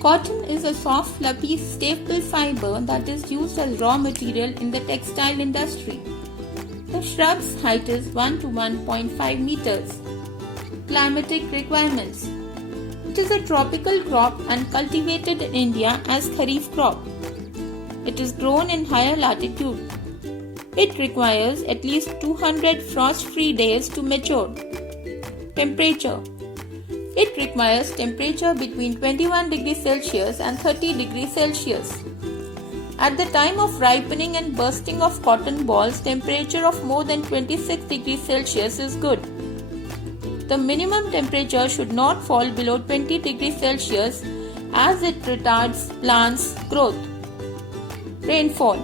Cotton is a soft, fluffy, staple fiber that is used as raw material in the textile industry. The shrub's height is 1 to 1.5 meters. Climatic requirements. It is a tropical crop and cultivated in India as kharif crop. It is grown in higher latitude. It requires at least 200 frost-free days to mature. Temperature. It requires temperature between 21 degrees Celsius and 30 degrees Celsius. At the time of ripening and bursting of cotton balls, temperature of more than 26 degrees Celsius is good. The minimum temperature should not fall below 20 degrees Celsius as it retards plants' growth. Rainfall.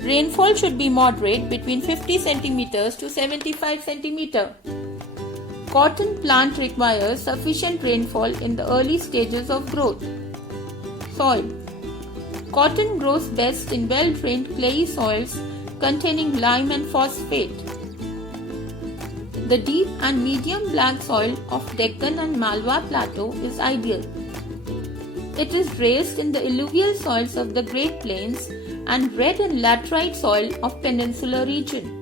Rainfall should be moderate between 50 cm to 75 cm. Cotton plant requires sufficient rainfall in the early stages of growth. Soil. Cotton grows best in well-drained clayey soils containing lime and phosphate. The deep and medium black soil of Deccan and Malwa Plateau is ideal. It is raised in the alluvial soils of the Great Plains and red and laterite soil of Peninsular region.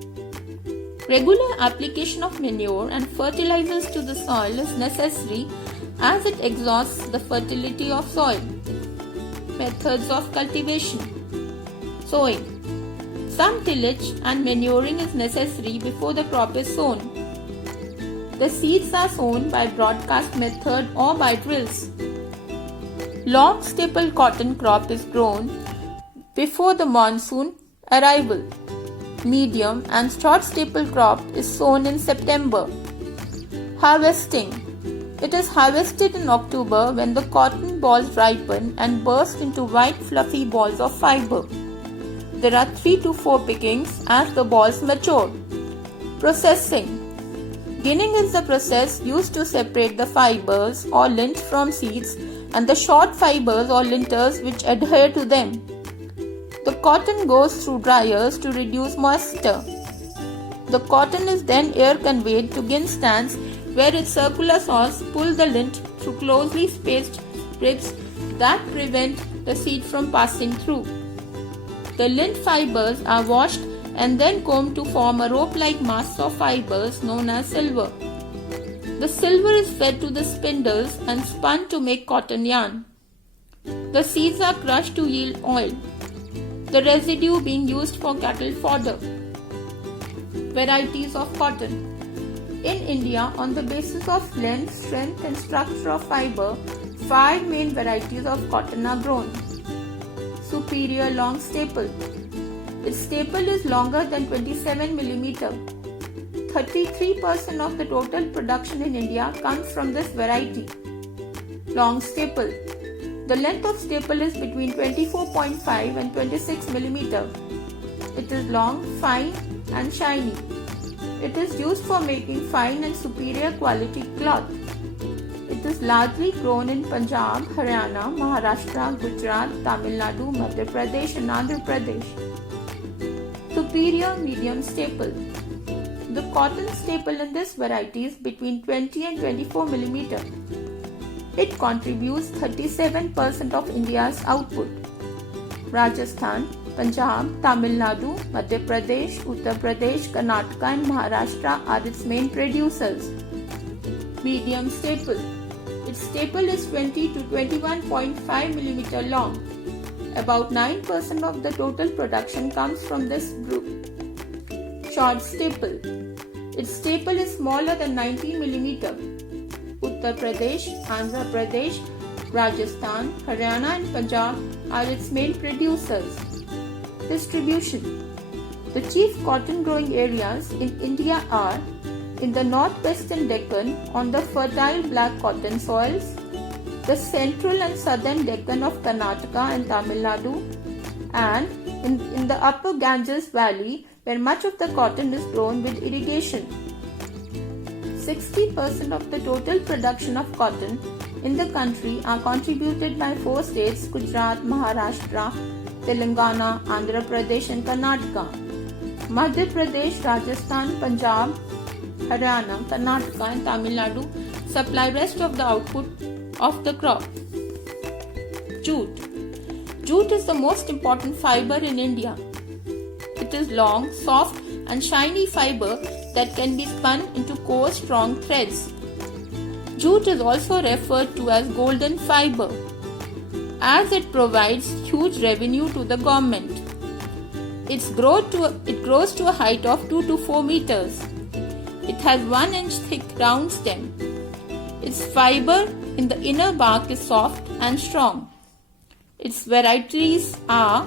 Regular application of manure and fertilizers to the soil is necessary as it exhausts the fertility of soil. Methods of cultivation. Sowing. Some tillage and manuring is necessary before the crop is sown. The seeds are sown by broadcast method or by drills. Long staple cotton crop is grown before the monsoon arrival. Medium and short staple crop is sown in September. Harvesting. It is harvested in October when the cotton balls ripen and burst into white fluffy balls of fiber. There are 3 to 4 pickings as the balls mature. Processing. Ginning is the process used to separate the fibers or lint from seeds and the short fibers or linters which adhere to them. The cotton goes through dryers to reduce moisture. The cotton is then air conveyed to gin stands where its circular saws pull the lint through closely spaced ribs that prevent the seed from passing through. The lint fibers are washed and then combed to form a rope-like mass of fibers known as silver. The silver is fed to the spindles and spun to make cotton yarn. The seeds are crushed to yield oil, the residue being used for cattle fodder. Varieties of cotton. In India, on the basis of length, strength and structure of fiber, 5 main varieties of cotton are grown. Superior long staple. Its staple is longer than 27 mm. 33% of the total production in India comes from this variety. Long staple. The length of staple is between 24.5 and 26 mm. It is long, fine and shiny. It is used for making fine and superior quality cloth. It is largely grown in Punjab, Haryana, Maharashtra, Gujarat, Tamil Nadu, Madhya Pradesh and Andhra Pradesh. Superior medium staple. The cotton staple in this variety is between 20 and 24 mm. It contributes 37% of India's output. Rajasthan, Punjab, Tamil Nadu, Madhya Pradesh, Uttar Pradesh, Karnataka and Maharashtra are its main producers. Medium staple. Its staple is 20 to 21.5 mm long. About 9% of the total production comes from this group. Short staple. Its staple is smaller than 90 mm. Uttar Pradesh, Andhra Pradesh, Rajasthan, Haryana and Punjab are its main producers. Distribution. The chief cotton growing areas in India are in the northwestern Deccan on the fertile black cotton soils, the central and southern Deccan of Karnataka and Tamil Nadu, and in the upper Ganges Valley where much of the cotton is grown with irrigation. 60% of the total production of cotton in the country are contributed by 4 states: Gujarat, Maharashtra, Telangana, Andhra Pradesh and Karnataka. Madhya Pradesh, Rajasthan, Punjab, Haryana, Karnataka and Tamil Nadu supply rest of the output of the crop. Jute. Jute is the most important fiber in India. It is long, soft and shiny fiber that can be spun into coarse, strong threads. Jute is also referred to as golden fiber, as it provides huge revenue to the government. It grows to a height of 2 to 4 meters. It has 1 inch thick round stem. Its fiber in the inner bark is soft and strong. Its varieties are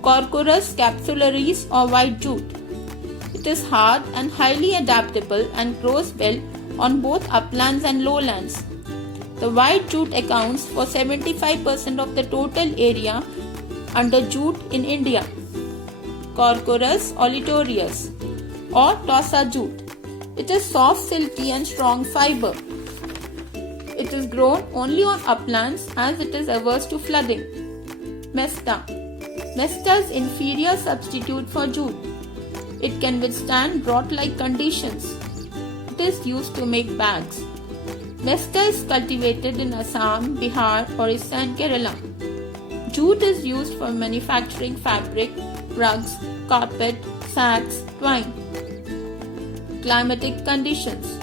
Quercus capsularis or white jute. It is hard and highly adaptable and grows well on both uplands and lowlands. The white jute accounts for 75% of the total area under jute in India. Quercus oletorius or Tossa jute. It is soft, silky and strong fiber. It is grown only on uplands as it is averse to flooding. Mesta. Mesta is inferior substitute for jute. It can withstand drought-like conditions. It is used to make bags. Mesta is cultivated in Assam, Bihar, Orissa and Kerala. Jute is used for manufacturing fabric, rugs, carpet, sacks, twine. Climatic conditions.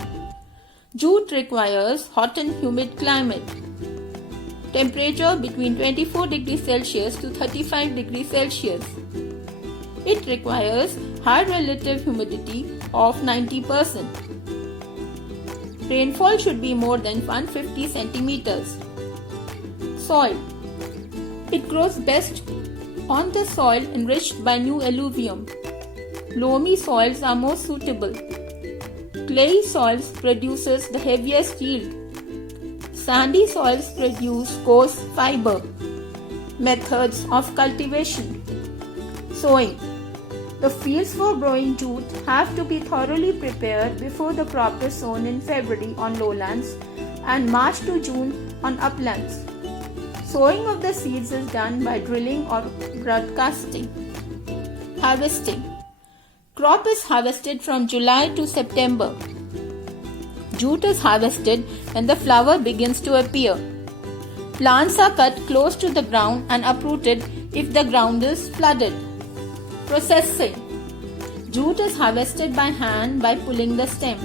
Jute requires hot and humid climate. Temperature between 24 degrees Celsius to 35 degrees Celsius. It requires high relative humidity of 90%. Rainfall should be more than 150 centimeters. Soil. It grows best on the soil enriched by new alluvium. Loamy soils are more suitable. Clayey soils produces the heaviest yield. Sandy soils produce coarse fiber. Methods of cultivation. Sowing. The fields for growing jute have to be thoroughly prepared before the crop is sown in February on lowlands and March to June on uplands. Sowing of the seeds is done by drilling or broadcasting. Harvesting. Crop is harvested from July to September. Jute is harvested when the flower begins to appear. Plants are cut close to the ground and uprooted if the ground is flooded. Processing. Jute is harvested by hand by pulling the stem.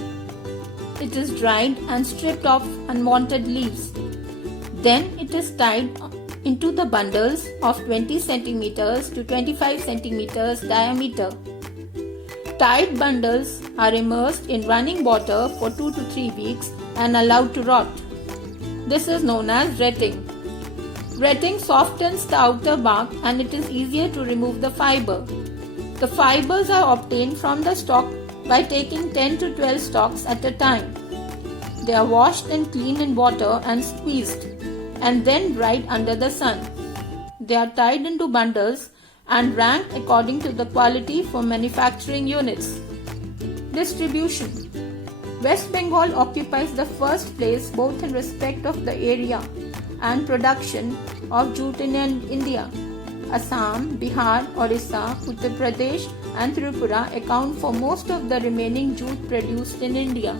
It is dried and stripped off unwanted leaves. Then it is tied into the bundles of 20 centimeters to 25 centimeters diameter. Tied bundles are immersed in running water for 2 to 3 weeks and allowed to rot. This is known as retting. Retting softens the outer bark and it is easier to remove the fiber. The fibers are obtained from the stalk by taking 10 to 12 stalks at a time. They are washed and cleaned in water and squeezed and then dried under the sun. They are tied into bundles and ranked according to the quality for manufacturing units. Distribution. West Bengal occupies the first place both in respect of the area and production of jute in India. Assam, Bihar, Orissa, Uttar Pradesh and Tripura account for most of the remaining jute produced in India.